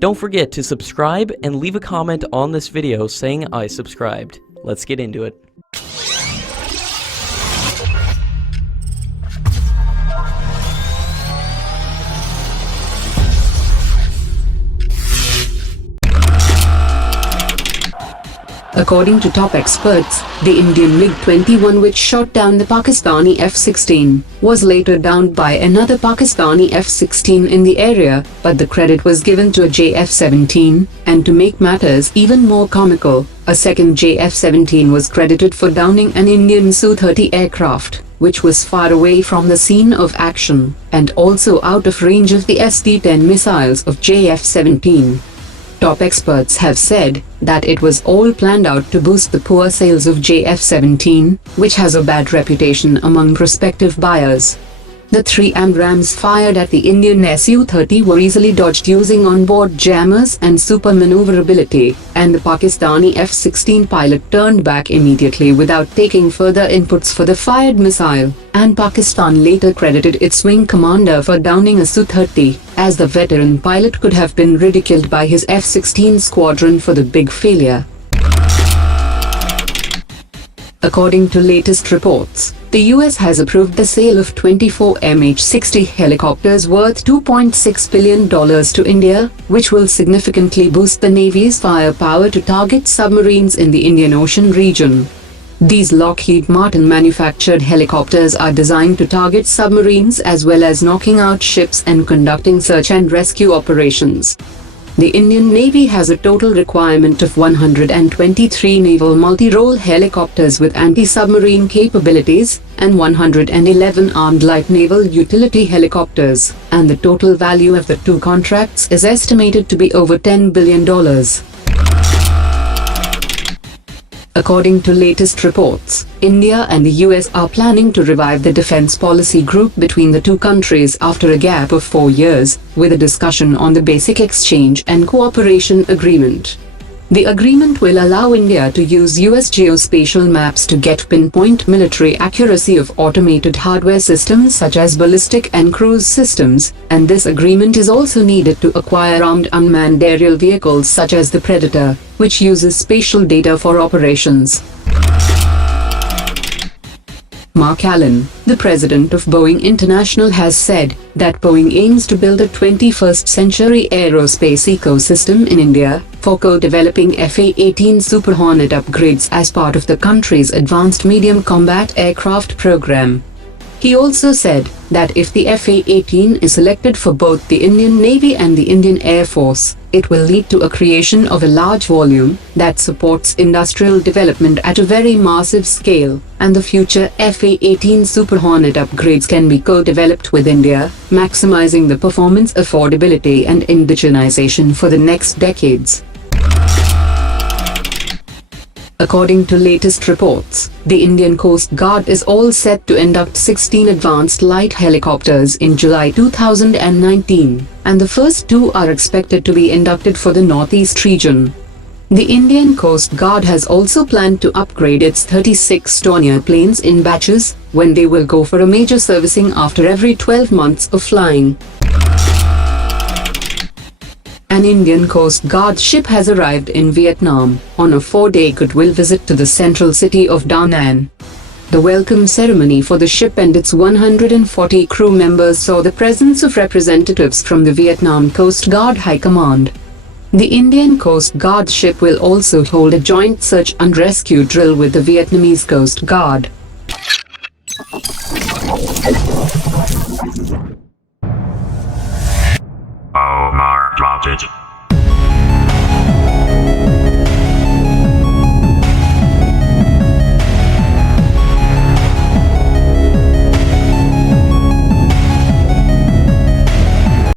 Don't forget to subscribe and leave a comment on this video saying I subscribed. Let's get into it. According to top experts, the Indian MiG-21 which shot down the Pakistani F-16 was later downed by another Pakistani F-16 in the area, but the credit was given to a JF-17, and to make matters even more comical, a second JF-17 was credited for downing an Indian Su-30 aircraft, which was far away from the scene of action, and also out of range of the SD-10 missiles of JF-17. Top experts have said that it was all planned out to boost the poor sales of JF-17, which has a bad reputation among prospective buyers. The 3 AMRAAMs fired at the Indian Su-30 were easily dodged using onboard jammers and super maneuverability, and the Pakistani F-16 pilot turned back immediately without taking further inputs for the fired missile, and Pakistan later credited its wing commander for downing a Su-30, as the veteran pilot could have been ridiculed by his F-16 squadron for the big failure. According to latest reports, the US has approved the sale of 24 MH-60 helicopters worth $2.6 billion to India, which will significantly boost the Navy's firepower to target submarines in the Indian Ocean region. These Lockheed Martin manufactured helicopters are designed to target submarines as well as knocking out ships and conducting search and rescue operations. The Indian Navy has a total requirement of 123 naval multi-role helicopters with anti-submarine capabilities and 111 armed light naval utility helicopters, and the total value of the 2 contracts is estimated to be over $10 billion. According to latest reports, India and the US are planning to revive the defense policy group between the 2 countries after a gap of 4 years, with a discussion on the Basic Exchange and Cooperation Agreement. The agreement will allow India to use US geospatial maps to get pinpoint military accuracy of automated hardware systems such as ballistic and cruise systems, and this agreement is also needed to acquire armed unmanned aerial vehicles such as the Predator, which uses spatial data for operations. Mark Allen, the president of Boeing International, has said that Boeing aims to build a 21st-century aerospace ecosystem in India for co-developing F/A-18 Super Hornet upgrades as part of the country's Advanced Medium Combat Aircraft program. He also said that if the F/A-18 is selected for both the Indian Navy and the Indian Air Force, it will lead to a creation of a large volume that supports industrial development at a very massive scale, and the future F/A-18 Super Hornet upgrades can be co-developed with India, maximizing the performance, affordability and indigenization for the next decades. According to latest reports, the Indian Coast Guard is all set to induct 16 advanced light helicopters in July 2019, and the first 2 are expected to be inducted for the Northeast region. The Indian Coast Guard has also planned to upgrade its 36 Dornier planes in batches, when they will go for a major servicing after every 12 months of flying. An Indian Coast Guard ship has arrived in Vietnam on a 4-day goodwill visit to the central city of Da Nang. The welcome ceremony for the ship and its 140 crew members saw the presence of representatives from the Vietnam Coast Guard High Command. The Indian Coast Guard ship will also hold a joint search and rescue drill with the Vietnamese Coast Guard. Omar dropped it.